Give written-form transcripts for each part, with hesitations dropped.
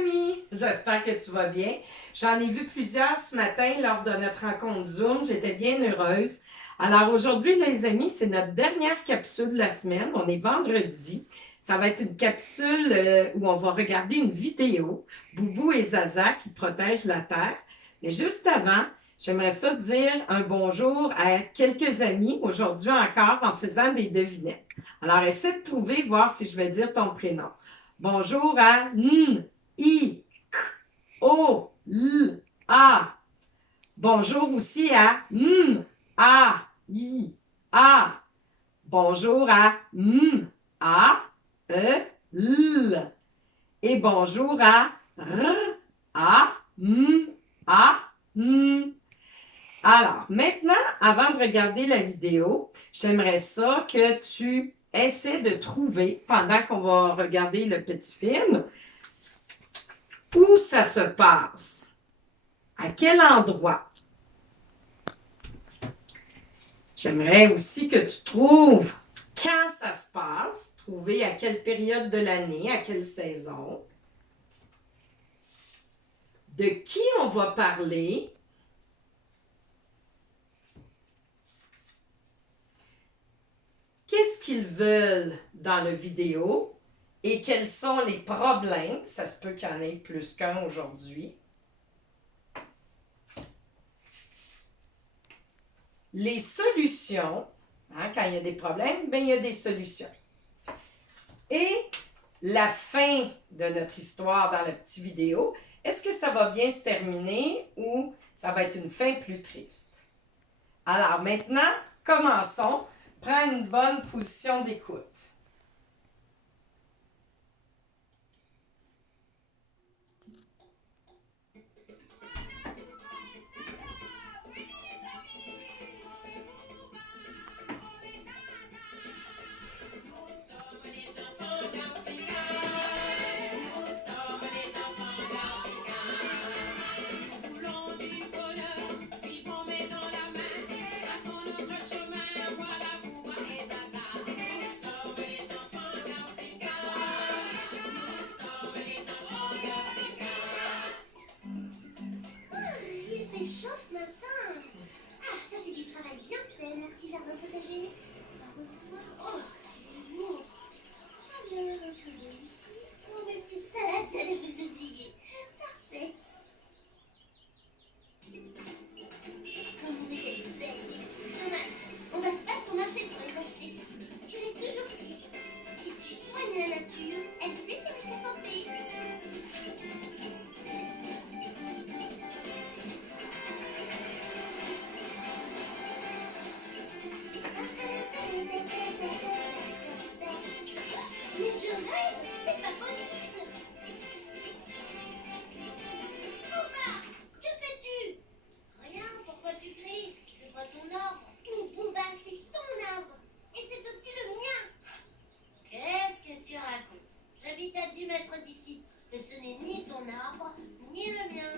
amis! J'espère que tu vas bien. J'en ai vu plusieurs ce matin lors de notre rencontre Zoom. J'étais bien heureuse. Alors aujourd'hui, les amis, c'est notre dernière capsule de la semaine. On est vendredi. Ça va être une capsule où on va regarder une vidéo, Boubou et Zaza qui protègent la Terre. Mais juste avant, j'aimerais ça dire un bonjour à quelques amis aujourd'hui encore en faisant des devinettes. Alors essaie de trouver, voir si je vais dire ton prénom. Bonjour à N, I, K, O, L, A. Bonjour aussi à M, A, I, A. Bonjour à M, A, E, L. Et bonjour à R, A, M, A, M. Alors, maintenant, avant de regarder la vidéo, j'aimerais ça que tu essaies de trouver, pendant qu'on va regarder le petit film, où ça se passe. À quel endroit? J'aimerais aussi que tu trouves quand ça se passe, trouver à quelle période de l'année, à quelle saison, de qui on va parler, qu'est-ce qu'ils veulent dans la vidéo et quels sont les problèmes, ça se peut qu'il y en ait plus qu'un aujourd'hui, les solutions, hein, quand il y a des problèmes, bien, il y a des solutions. Et la fin de notre histoire dans la petite vidéo, est-ce que ça va bien se terminer ou ça va être une fin plus triste? Alors maintenant, commençons. Prends une bonne position d'écoute. Potager. Oh, quel lourd. Alors, reculons ici. Oh, mes petites salades, j'allais vous oublier. Parfait. Comme vous êtes belles, les petites tomates. On va se battre au marché pour les acheter. Je l'ai toujours su. Si tu soignes la nature, elle sait te récompenser. Mais je rêve, c'est pas possible. Booba, que fais-tu? Rien, pourquoi tu cries? C'est pas ton arbre. Mais Booba, c'est ton arbre. Et c'est aussi le mien. Qu'est-ce que tu racontes? J'habite à 10 mètres d'ici. Et ce n'est ni ton arbre, ni le mien.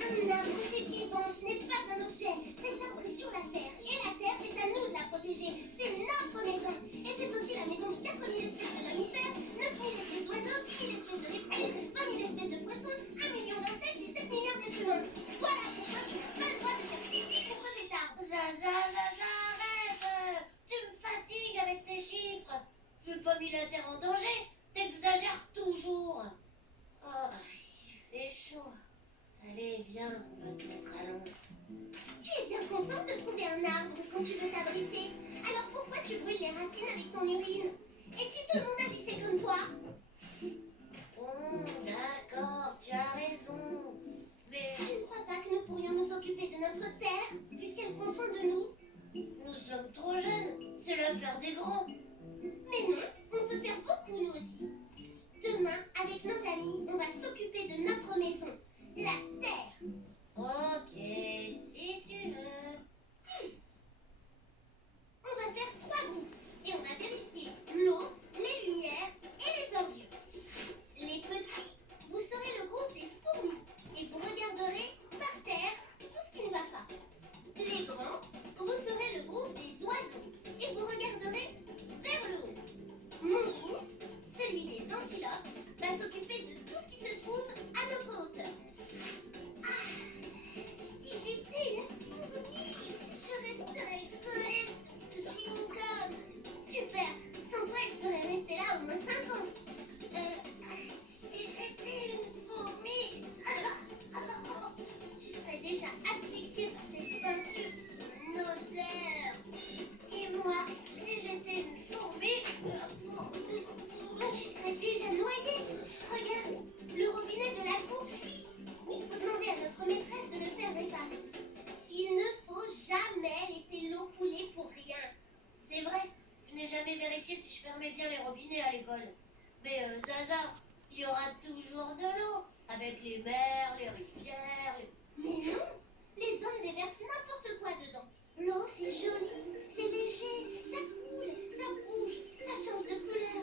Un arbre, c'est vivant, ce n'est pas un objet. Cet arbre est sur la terre. Et la terre, c'est à nous de la protéger. C'est notre maison. Et c'est aussi la maison de 4000 espèces de mammifères, 9000 espèces d'oiseaux, 10 000 espèces de reptiles, 20 000 espèces de poissons, 1 million d'insectes et 7 milliards d'êtres humains. Voilà pourquoi tu n'as pas le droit de faire pipi contre cet arbre. Zaza, arrête. Tu me fatigues avec tes chiffres. Je n'ai pas mis la terre en danger. T'exagères toujours. Oh, il fait chaud. Allez, viens, on va se mettre à l'ombre. Tu es bien contente de trouver un arbre quand tu veux t'abriter. Alors pourquoi tu brûles les racines avec ton urine? Et si tout le monde agissait comme toi? Bon, d'accord, tu as raison. Mais tu ne crois pas que nous pourrions nous occuper de notre terre, puisqu'elle prend soin de nous? Nous sommes trop jeunes, c'est l'affaire des grands. Mais non, on peut faire beaucoup nous aussi. Demain, avec nos amis, on va s'occuper de notre maison, la terre. Ok, si tu veux. On va faire 3 groupes et on va vérifier l'eau, les lumières et les ordures. Les petits, vous serez le groupe des fourmis et vous regarderez par terre tout ce qui ne va pas. Les grands, vous serez le groupe des oiseaux et vous regarderez vers le haut. Mon groupe, celui des antilopes, va s'occuper de tout ce qui se Il y aura toujours de l'eau, avec les mers, les rivières. Mais non, les hommes déversent n'importe quoi dedans. L'eau, c'est joli, c'est léger, ça coule, ça bouge, ça change de couleur.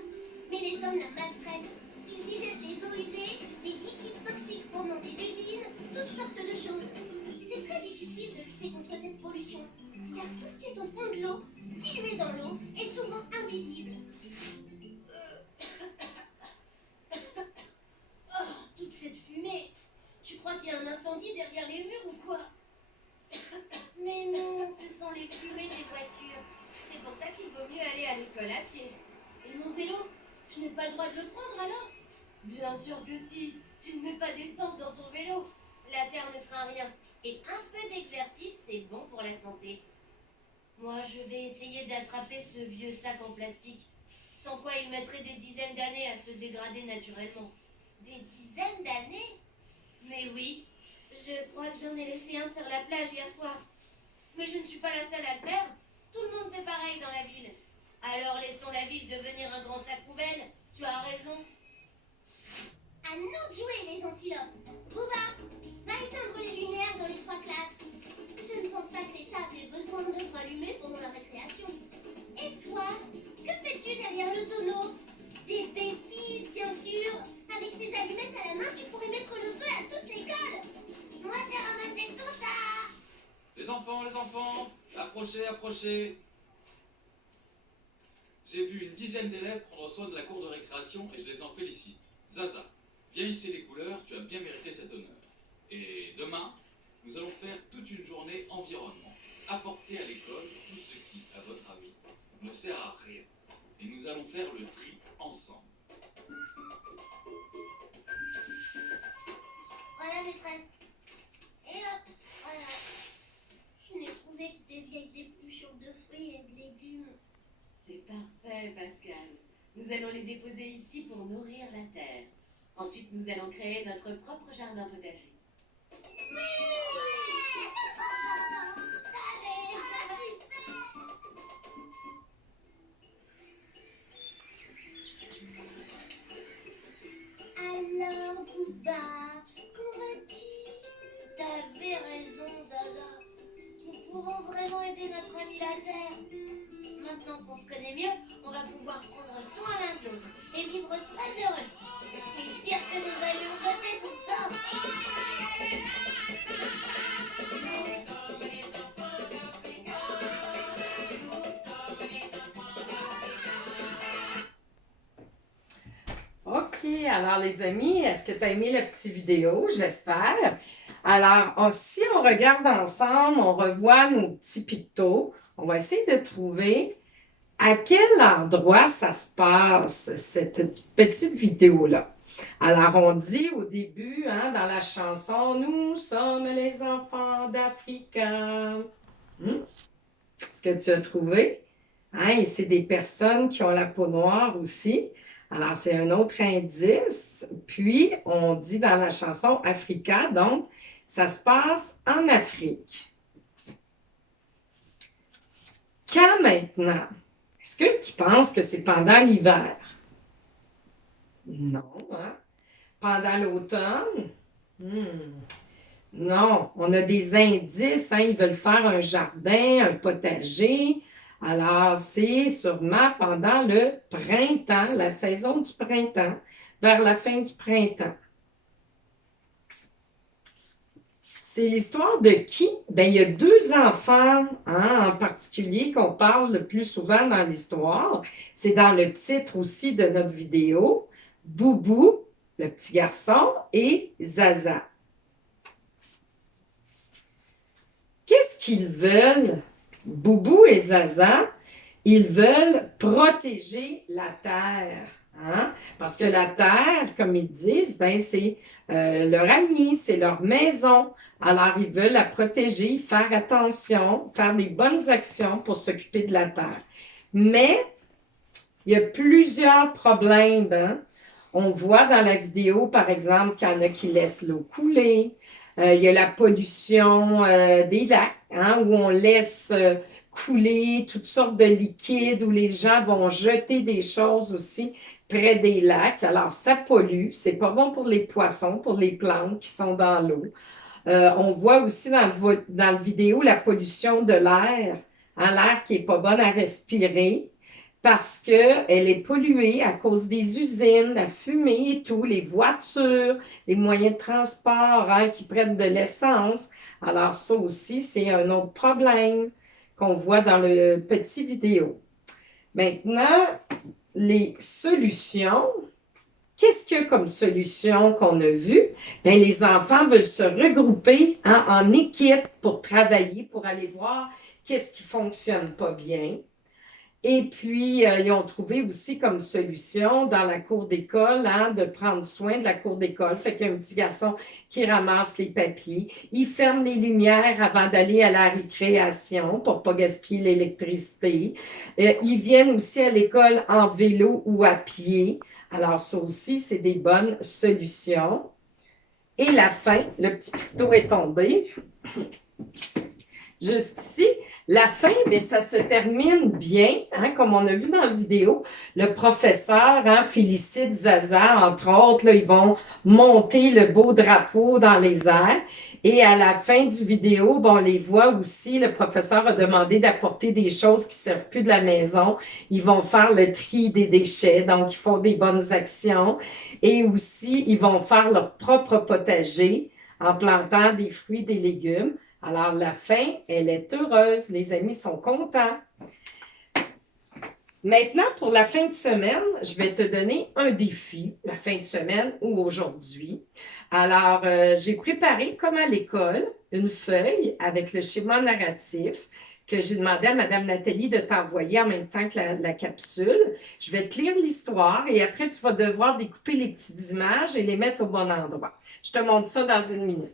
Mais les hommes la maltraitent. Ils y jettent les eaux usées, des liquides toxiques provenant des usines, toutes sortes de choses. C'est très difficile de lutter contre cette pollution, car tout ce qui est au fond de l'eau, dilué dans l'eau, est souvent invisible. Oh, toute cette fumée. Tu crois qu'il y a un incendie derrière les murs ou quoi? Mais non, ce sont les fumées des voitures. C'est pour ça qu'il vaut mieux aller à l'école à pied. Et mon vélo, je n'ai pas le droit de le prendre alors? Bien sûr que si. Tu ne mets pas d'essence dans ton vélo. La terre ne craint rien. Et un peu d'exercice, c'est bon pour la santé. Moi, je vais essayer d'attraper ce vieux sac en plastique. Sans quoi il mettrait des dizaines d'années à se dégrader naturellement. Des dizaines d'années? Mais oui, je crois que j'en ai laissé un sur la plage hier soir. Mais je ne suis pas la seule à le faire. Tout le monde fait pareil dans la ville. Alors laissons la ville devenir un grand sac poubelle. Tu as raison. À nous de jouer, les antilopes. Bouba, va éteindre les lumières dans les 3 classes. Je ne pense pas que les tables aient besoin d'être allumées pendant la récréation. Et toi, que fais-tu derrière le tonneau? Des bêtises, bien sûr. Avec ces allumettes à la main, tu pourrais mettre le feu à toute l'école. Moi, j'ai ramassé tout ça. Les enfants, approchez, approchez. J'ai vu une dizaine d'élèves prendre soin de la cour de récréation et je les en félicite. Zaza, viens hisser les couleurs, tu as bien mérité cet honneur. Et demain, nous allons faire toute une journée environnement. Apporter à l'école tout ce qui, à votre avis, ne sert à rien. Et nous allons faire le tri ensemble. Voilà, maîtresse. Et hop, voilà. Je n'ai trouvé que des vieilles épluchures de fruits et de légumes. C'est parfait, Pascal. Nous allons les déposer ici pour nourrir la terre. Ensuite, nous allons créer notre propre jardin potager. Alors, Bouba, qu'en vas-tu? T'avais raison, Zaza. Nous pouvons vraiment aider notre ami la Terre. Maintenant qu'on se connaît mieux, on va pouvoir prendre soin l'un de l'autre et vivre très heureux. Et dire que nous allions jeter tout ça. OK, alors les amis, est-ce que tu as aimé la petite vidéo? J'espère. Alors, si on regarde ensemble, on revoit nos petits pictos. On va essayer de trouver à quel endroit ça se passe, cette petite vidéo-là. Alors, on dit au début, hein, dans la chanson, « Nous sommes les enfants d'Africa. Est-ce que tu as trouvé? Hein, et c'est des personnes qui ont la peau noire aussi. Alors, c'est un autre indice. Puis, on dit dans la chanson Africa, donc, ça se passe en Afrique. Quand maintenant? Est-ce que tu penses que c'est pendant l'hiver? Non, hein? Pendant l'automne? Non, on a des indices, hein? Ils veulent faire un jardin, un potager. Alors, c'est sûrement pendant le printemps, la saison du printemps, vers la fin du printemps. C'est l'histoire de qui? Bien, il y a 2 enfants, hein, en particulier qu'on parle le plus souvent dans l'histoire. C'est dans le titre aussi de notre vidéo. Boubou, le petit garçon, et Zaza. Qu'est-ce qu'ils veulent? Boubou et Zaza, ils veulent protéger la terre. Hein? Parce que la terre, comme ils disent, ben, c'est leur ami, c'est leur maison. Alors, ils veulent la protéger, faire attention, faire des bonnes actions pour s'occuper de la terre. Mais, il y a plusieurs problèmes. Hein? On voit dans la vidéo, par exemple, qu'il y en a qui laissent l'eau couler. Il y a la pollution des lacs, hein, où on laisse couler toutes sortes de liquides, où les gens vont jeter des choses aussi près des lacs. Alors, ça pollue. C'est pas bon pour les poissons, pour les plantes qui sont dans l'eau. On voit aussi dans le vidéo la pollution de l'air, hein, l'air qui est pas bon à respirer parce qu'elle est polluée à cause des usines, la fumée et tout, les voitures, les moyens de transport hein, qui prennent de l'essence. Alors ça aussi, c'est un autre problème qu'on voit dans le petit vidéo. Maintenant, les solutions. Qu'est-ce qu'il y a comme solution qu'on a vu? Bien, les enfants veulent se regrouper hein, en équipe pour travailler, pour aller voir qu'est-ce qui fonctionne pas bien. Et puis, ils ont trouvé aussi comme solution dans la cour d'école hein, de prendre soin de la cour d'école. Fait qu'il y a un petit garçon qui ramasse les papiers. Il ferme les lumières avant d'aller à la récréation pour pas gaspiller l'électricité. Ils viennent aussi à l'école en vélo ou à pied. Alors, ça aussi, c'est des bonnes solutions. Et la fin, le petit picto est tombé. Juste ici. La fin, bien, ça se termine bien, hein, comme on a vu dans la vidéo. Le professeur hein, félicite Zaza, entre autres. Là, ils vont monter le beau drapeau dans les airs. Et à la fin du vidéo, bon, on les voit aussi. Le professeur a demandé d'apporter des choses qui ne servent plus de la maison. Ils vont faire le tri des déchets, donc ils font des bonnes actions. Et aussi, ils vont faire leur propre potager en plantant des fruits, des légumes. Alors, la fin, elle est heureuse. Les amis sont contents. Maintenant, pour la fin de semaine, je vais te donner un défi, la fin de semaine ou aujourd'hui. Alors, j'ai préparé, comme à l'école, une feuille avec le schéma narratif que j'ai demandé à Mme Nathalie de t'envoyer en même temps que la capsule. Je vais te lire l'histoire et après, tu vas devoir découper les petites images et les mettre au bon endroit. Je te montre ça dans une minute.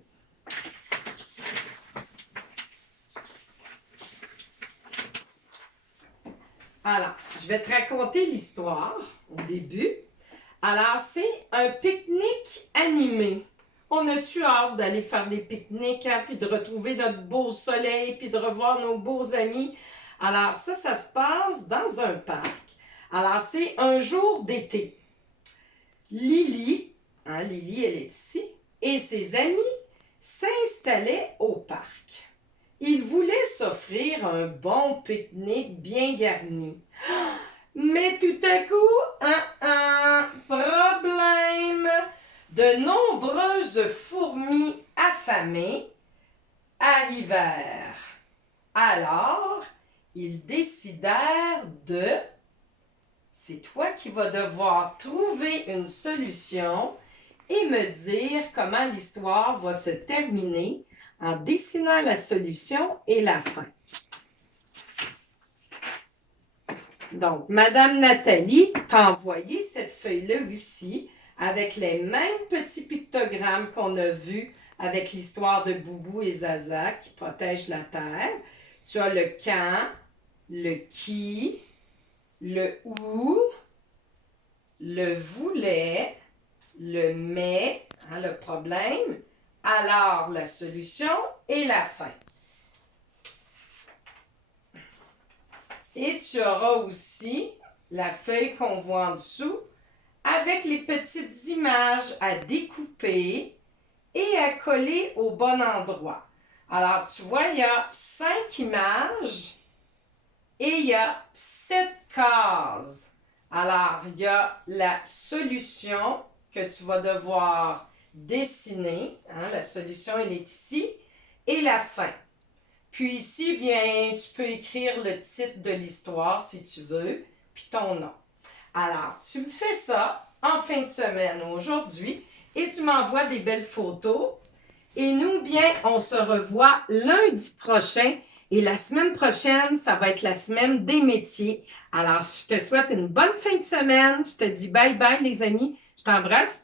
Alors, je vais te raconter l'histoire au début. Alors, c'est un pique-nique animé. On a-tu hâte d'aller faire des pique-niques, hein, puis de retrouver notre beau soleil, puis de revoir nos beaux amis? Alors, ça se passe dans un parc. Alors, c'est un jour d'été. Lily, hein, Lily, elle est ici, et ses amis s'installaient au parc. Ils voulaient s'offrir un bon pique-nique bien garni. Mais tout à coup, problème! De nombreuses fourmis affamées arrivèrent. Alors, ils décidèrent de... C'est toi qui vas devoir trouver une solution et me dire comment l'histoire va se terminer en dessinant la solution et la fin. Donc, Madame Nathalie t'a envoyé cette feuille-là ici avec les mêmes petits pictogrammes qu'on a vus avec l'histoire de Boubou et Zaza qui protègent la terre. Tu as le quand, le qui, le où, le voulait, le mais, hein, le problème, alors la solution et la fin. Et tu auras aussi la feuille qu'on voit en dessous avec les petites images à découper et à coller au bon endroit. Alors, tu vois, il y a 5 images et il y a 7 cases. Alors, il y a la solution que tu vas devoir dessiner. Hein, la solution, elle est ici. Et la fin. Puis ici, bien, tu peux écrire le titre de l'histoire si tu veux, puis ton nom. Alors, tu me fais ça en fin de semaine aujourd'hui et tu m'envoies des belles photos. Et nous, bien, on se revoit lundi prochain. Et la semaine prochaine, ça va être la semaine des métiers. Alors, je te souhaite une bonne fin de semaine. Je te dis bye bye les amis. Je t'embrasse.